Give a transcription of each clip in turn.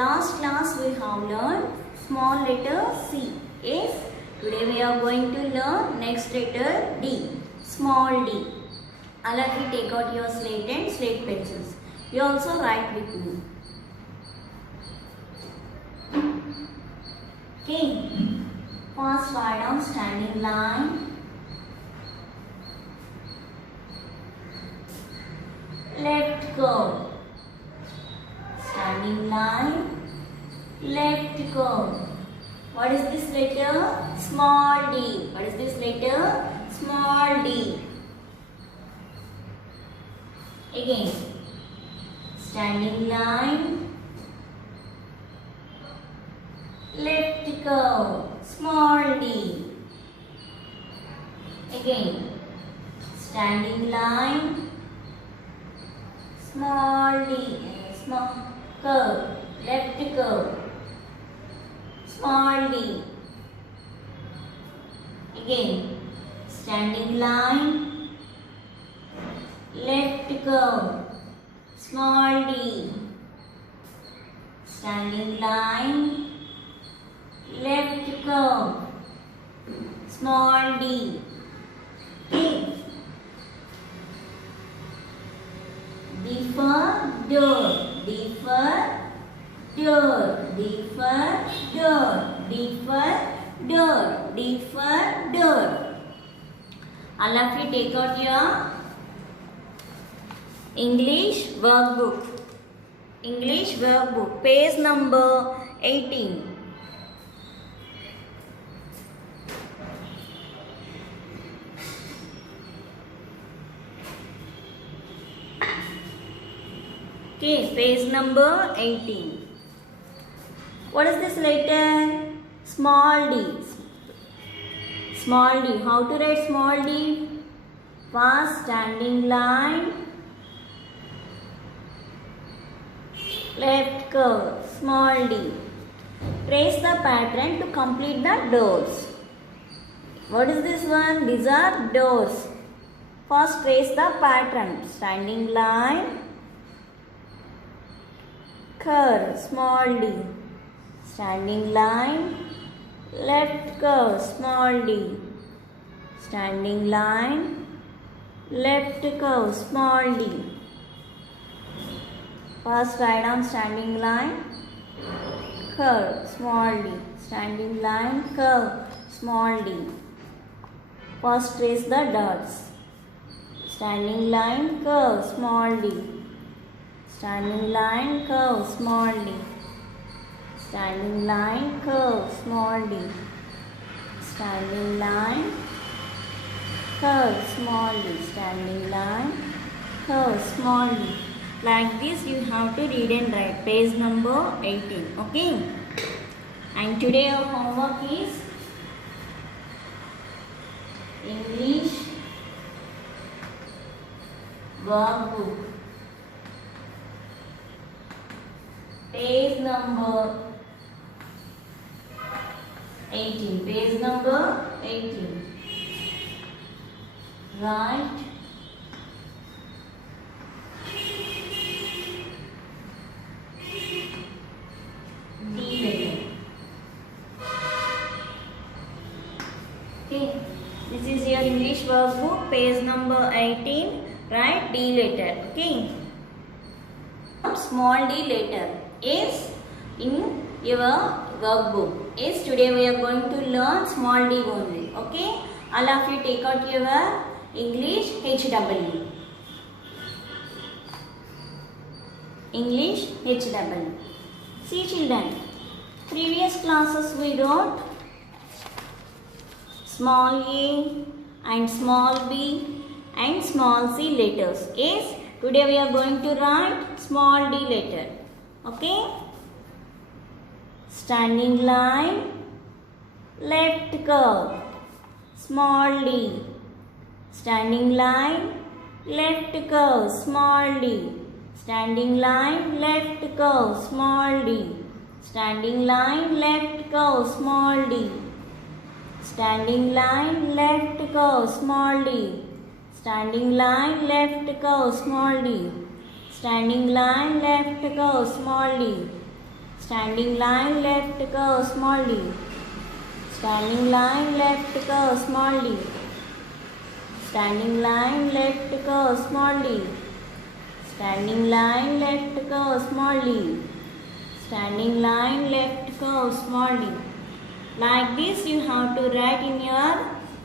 Last class we have learned small letter C. Yes. Today we are going to learn next letter D. Small d. All of you take out your slate and slate pencils. You also write with me. Okay. First write down standing line. Left curve. Standing line. Left curve. What is this letter? Small d. What is this letter? Small d. Again. Standing line. Left curve. Small d. Again. Standing line. Small d. Small curve. Left curve. Small d. Again. Standing line. Left curve. Small d. Standing line. Left curve. Small d. Okay. D for door. D for door. D for door. D for door. D for door. All of you take out your English workbook. English workbook. Page number 18. Okay, page number 18. What is this letter? Small d. Small d. How to write small d? First standing line. Left curve. Small d. Trace the pattern to complete the doors. What is this one? These are doors. First trace the pattern. Standing line. Curve. Small d. Standing line. Left curve. Small d. Standing line. Left curve. Small d. First write down standing line. Curve. Small d. Standing line. Curve. Small d. First trace the dots. Standing line. Curve. Small d. Standing line. Curve. Small d. Standing line. Curve. Small d. Standing line. Curve. Small d. Standing line. Curve. Small d. Like this you have to read and write. Page number 18. Okay. And today our homework is English workbook. Page number 18. Page number 18. Write D letter. Okay. This is your English workbook. Page number 18. Write D letter. Okay. Small d letter is in your workbook. Is today we are going to learn small d only. Okay. All of you take out your English HW. English HW. See children, previous classes we wrote small a and small b and small c letters. Yes, today we are going to write small d letter. Okay. Standing line, left curve, small d. Standing line, left curve, small d. Standing line, left curve, small d. Standing line, left curve, small d. Standing line, left curve, small d. Standing line, left curve, small d. Standing line, left curve, small d. Standing line, left curve, small d. Standing line, left curve, small d. Standing line, left curve, small d. Standing line, left curve, small d. Standing line, left curve, small d. Like this you have to write in your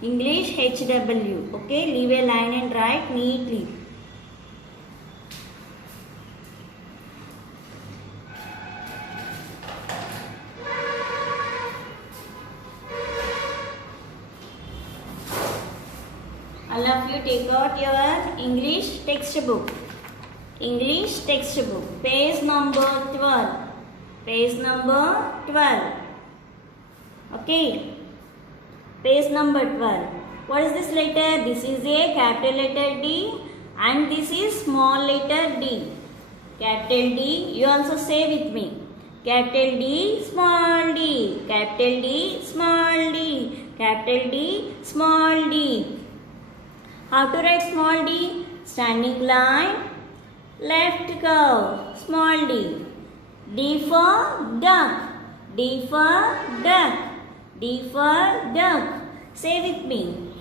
English HW. Okay, leave a line and write neatly. All of you take out your English textbook. English textbook. Page number 12. Page number 12. Okay. Page number 12. What is this letter? This is a capital letter D and this is small letter d. Capital D, you also say with me. Capital D, small d. Capital D, small d. Capital D, small d. How to write small d? Standing line, left curve, small d. D for duck. D for duck. D for duck. Say with me.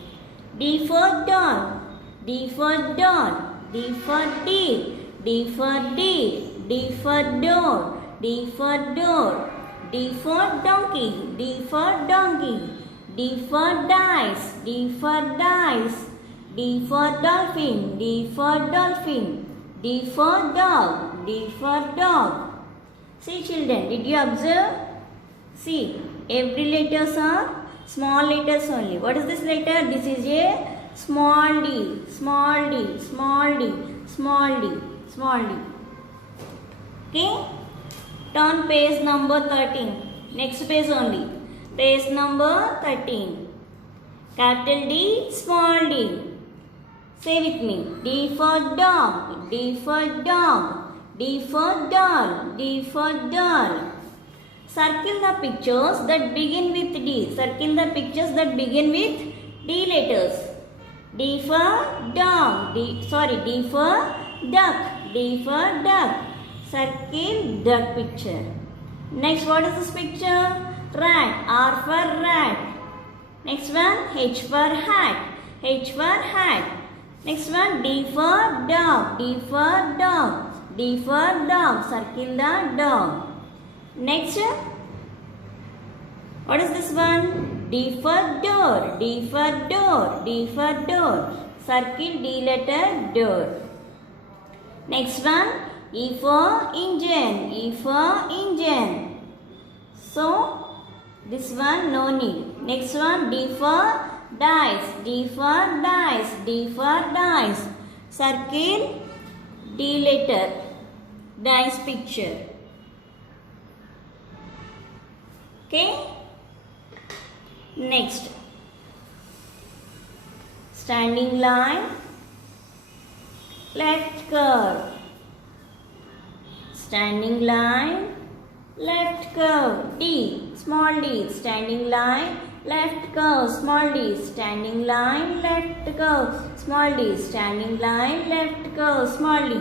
D for dog. D for dog. D for deer. D for deer. D for door. D for door. D for donkey. D for donkey. D for dice. D for dice. D for dolphin. D for dolphin. D for dog. D for dog. See children, did you observe? See, every letters are small letters only. What is this letter? This is a small d, small d, small d, small d, small d. Okay? Turn page number 13. Next page only. Page number 13. Capital D, small d. Say with me. D for dog. D for dog. D for doll. D for doll. Circle the pictures that begin with D. Circle the pictures that begin with D letters. D for dog. D for duck. D for duck. Circle duck picture. Next, what is this picture? Rat. R for rat. Next one, H for hat. H for hat. Next one, D for dog. D for dog. D for dog. Circle the dog. Next, what is this one? D for door. D for door. D for door. Circle D letter door. Next one, E for engine. E for engine. So, this one no need. Next one, D for dice. D for dice. D for dice. Circle D letter. Dice picture. Okay. Next. Standing line. Left curve. Standing line. Left curve. D. Small d. Standing line. Left curve. Small d. Standing line. Left curve. Small d. Standing line. Left curve. Small d.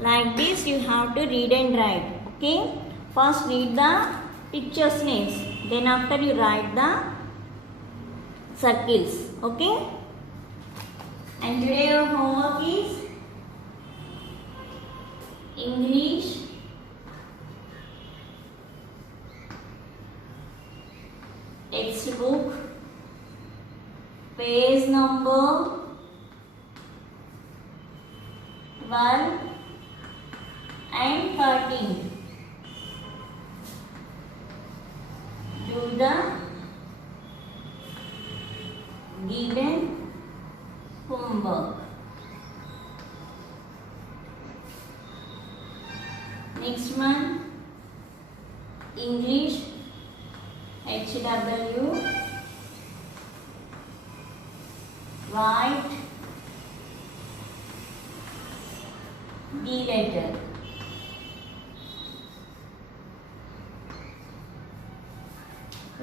Like this you have to read and write. Okay. First read the pictures names. Then after you write the circles. Okay. And today your homework is English textbook page number 12 and 13. Do the given homework. Next one, English HW, write D letter.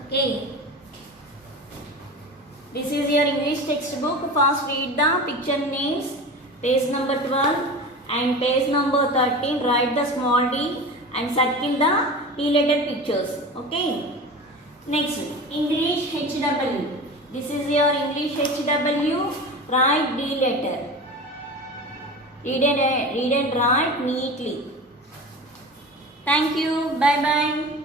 Okay. This is your English textbook. First read the picture names. Page number 12 and page number 13. Write the small d and circle the D letter pictures. Okay. Next, English HW. This is your English HW. Write D letter. Read and write neatly. Thank you. Bye bye.